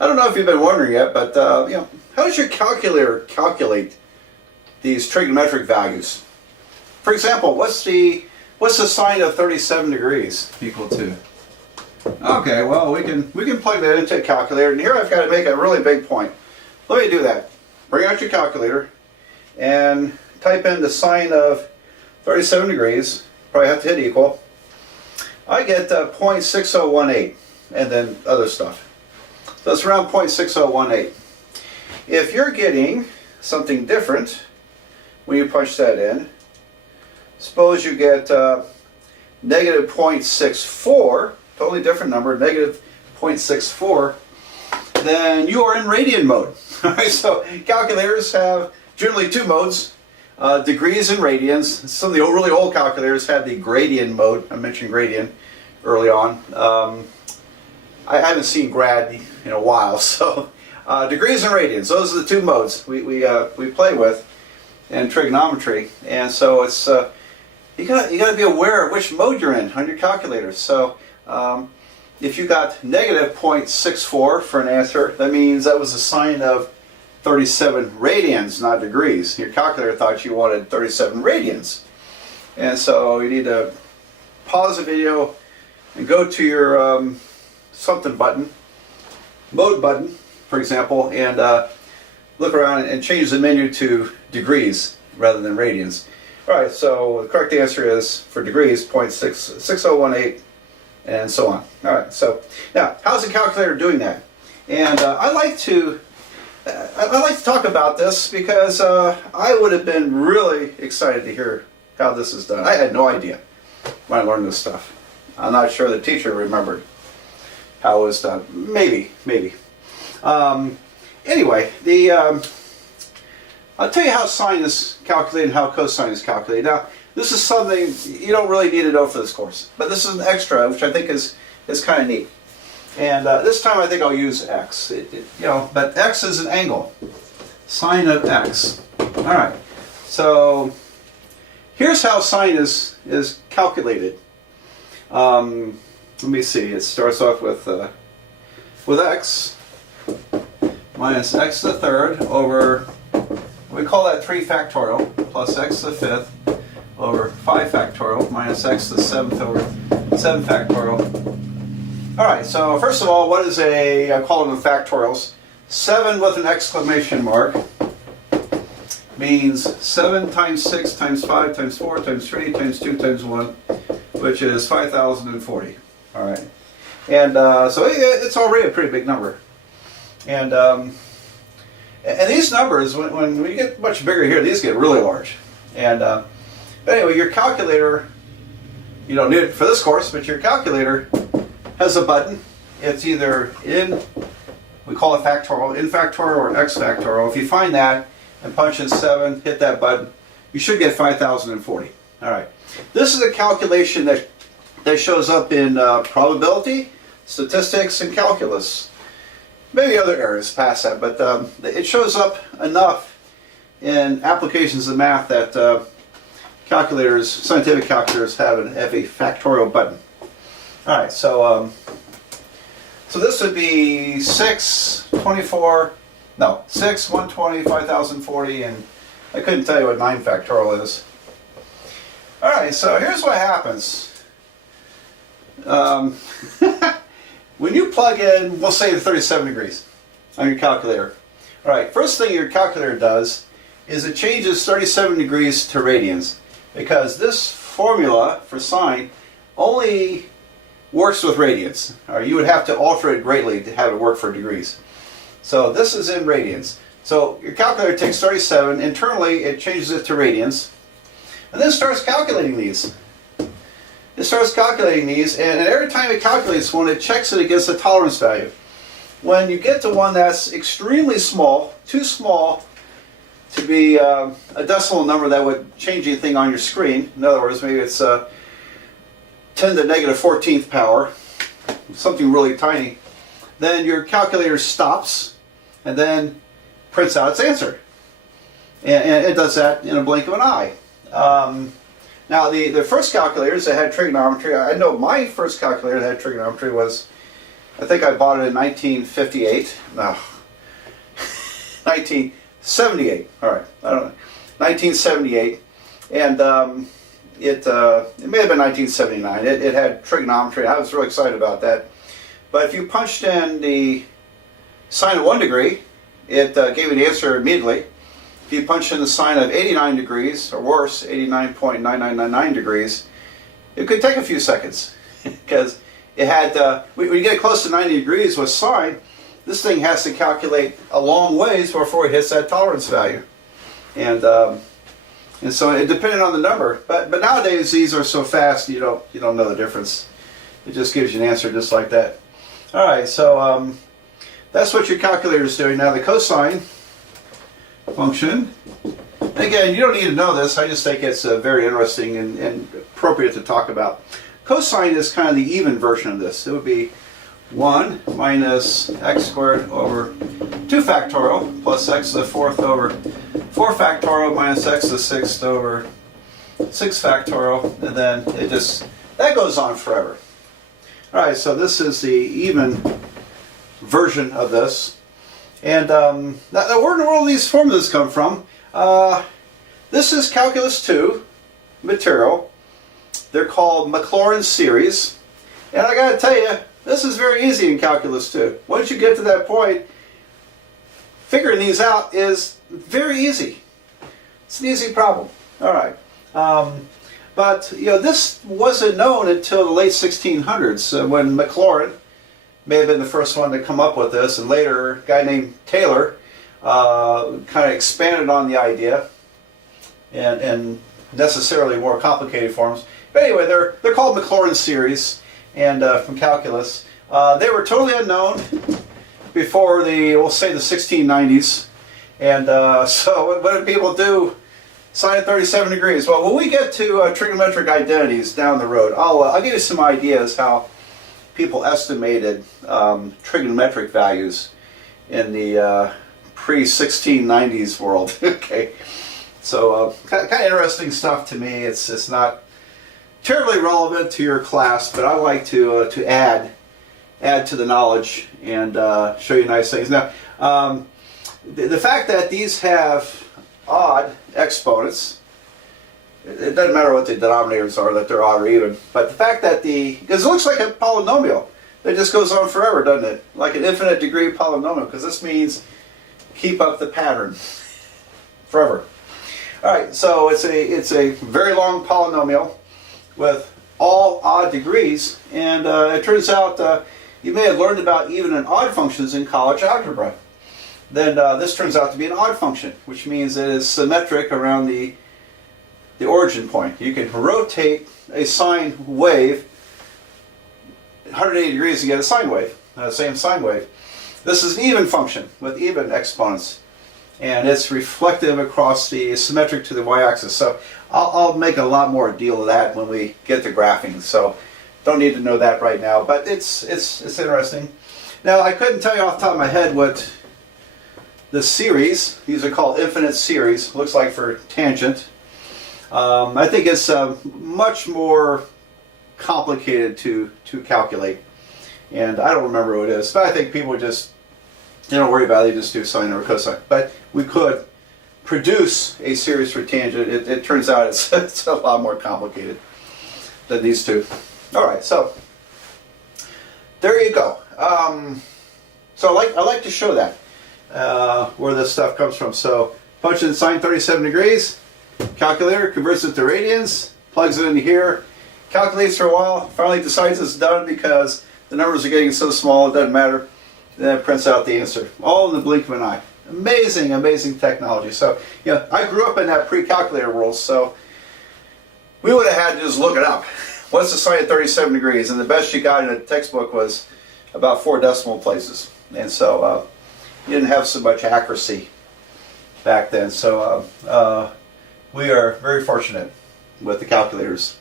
I don't know if you've been wondering yet, but you know, how does your calculator calculate these trigonometric values? For example, what's the sine of 37 degrees equal to? Okay, well we can plug that into a calculator, and here I've got to make a really big point. Let me do that. Bring out your calculator and type in the sine of 37 degrees. Probably have to hit equal. I get 0.6018, and then other stuff. So it's around 0.6018. If you're getting something different when you punch that in, suppose you get negative 0.64, totally different number, negative 0.64, then you are in radian mode. Alright, so calculators have generally two modes, degrees and radians. Some of the really old calculators had the gradient mode. I mentioned gradient early on. I haven't seen grad in a while, so degrees and radians, those are the two modes we play with in trigonometry. And so it's you got to be aware of which mode you're in on your calculator. So if you got negative 0.64 for an answer, that means that was a sine of 37 radians, not degrees. Your calculator thought you wanted 37 radians. And so you need to pause the video and go to your something button, mode button, for example, and look around and change the menu to degrees rather than radians. Alright, so the correct answer is, for degrees, 0.6018, and so on. Alright, so now, how's the calculator doing that? And I like to talk about this because I would have been really excited to hear how this is done. I had no idea when I learned this stuff. I'm not sure the teacher remembered how it was done. Maybe. Anyway, I'll tell you how sine is calculated and how cosine is calculated. Now, this is something you don't really need to know for this course, but this is an extra, which I think is kind of neat. And this time I think I'll use x. But x is an angle. Sine of x. All right. So here's how sine is calculated. Let me see. It starts off with x minus x to the third over, we call that 3 factorial, plus x to the fifth over 5 factorial minus x to the seventh over 7 factorial. Alright, so first of all, what is I call them the factorials. 7 with an exclamation mark means 7 times 6 times 5 times 4 times 3 times 2 times 1, which is 5,040. Alright, and so it's already a pretty big number. And these numbers, when we get much bigger here, these get really large. And but anyway, your calculator, you don't need it for this course, but your calculator has a button. It's either in, we call it factorial, in factorial or x factorial. If you find that and punch in 7, hit that button, you should get 5,040. All right. This is a calculation that shows up in probability, statistics, and calculus. Maybe other areas past that, but it shows up enough in applications of math that calculators, scientific calculators, have a factorial button. All right, so this would be 6, 120, 5,040, and I couldn't tell you what 9 factorial is. All right, so here's what happens. When you plug in, we'll say 37 degrees on your calculator. All right, first thing your calculator does is it changes 37 degrees to radians, because this formula for sine only works with radians. All right, you would have to alter it greatly to have it work for degrees. So this is in radians. So your calculator takes 37, internally it changes it to radians, and then starts calculating these. It starts calculating these, and every time it calculates one, it checks it against the tolerance value. When you get to one that's extremely small, too small to be a decimal number that would change anything on your screen, in other words, maybe it's 10 to the negative 14th power, something really tiny, then your calculator stops and then prints out its answer. And it does that in a blink of an eye. Now, the first calculators that had trigonometry, I know my first calculator that had trigonometry was I think I bought it in 1958. No, 1978. All right, I don't know. 1978, and it may have been 1979. It had trigonometry. I was really excited about that. But if you punched in the sine of 1 degree, it gave you the answer immediately. If you punched in the sine of 89 degrees, or worse, 89.9999 degrees, it could take a few seconds because it had, when you get close to 90 degrees with sine, this thing has to calculate a long ways before it hits that tolerance value. And so it depended on the number. But nowadays these are so fast you don't know the difference. It just gives you an answer just like that. All right, so that's what your calculator is doing. Now the cosine function, again, you don't need to know this. I just think it's very interesting and appropriate to talk about. Cosine is kind of the even version of this. It would be 1 minus x squared over 2 factorial plus x to the 4th over 4 factorial minus x to the 6th over 6 factorial, and then that goes on forever. All right, so this is the even version of this. And now, where in the world do these formulas come from? This is Calculus 2 material. They're called Maclaurin Series. And I got to tell you, this is very easy in Calculus 2. Once you get to that point, figuring these out is very easy. It's an easy problem. All right. But this wasn't known until the late 1600s when Maclaurin may have been the first one to come up with this, and later a guy named Taylor kind of expanded on the idea and necessarily more complicated forms. But anyway, they're called Maclaurin Series, and from calculus. They were totally unknown before we'll say the 1690s. And so what did people do? Sine of 37 degrees. Well, when we get to trigonometric identities down the road, I'll give you some ideas how people estimated trigonometric values in the pre-1690s world. Okay, so kind of interesting stuff to me. It's not terribly relevant to your class, but I like to add to the knowledge and show you nice things. Now, the fact that these have odd exponents, it doesn't matter what the denominators are, that they're odd or even, but the fact that because it looks like a polynomial that just goes on forever, doesn't it? Like an infinite degree polynomial, because this means keep up the pattern forever. All right, so it's a very long polynomial with all odd degrees, and it turns out you may have learned about even and odd functions in college algebra. Then this turns out to be an odd function, which means it is symmetric around the origin point. You can rotate a sine wave 180 degrees to get a sine wave, same sine wave. This is an even function with even exponents, and it's reflective across the symmetric to the y-axis. So I'll make a lot more deal of that when we get to graphing. So don't need to know that right now, but it's interesting. Now, I couldn't tell you off the top of my head what the series, these are called infinite series, looks like for tangent. I think it's much more complicated to calculate, and I don't remember what it is, but I think people just, they don't worry about it, they just do sine over cosine. But we could produce a series for tangent. It turns out it's a lot more complicated than these two. All right, so there you go. So I like to show that where this stuff comes from. So punch in sine 37 degrees, calculator converts it to radians, plugs it into here, calculates for a while, finally decides it's done because the numbers are getting so small it doesn't matter. Then it prints out the answer, all in the blink of an eye. Amazing, amazing technology. So, I grew up in that pre-calculator world, so we would have had to just look it up. What's the sine of 37 degrees? And the best you got in a textbook was about 4 decimal places. And so you didn't have so much accuracy back then. So we are very fortunate with the calculators.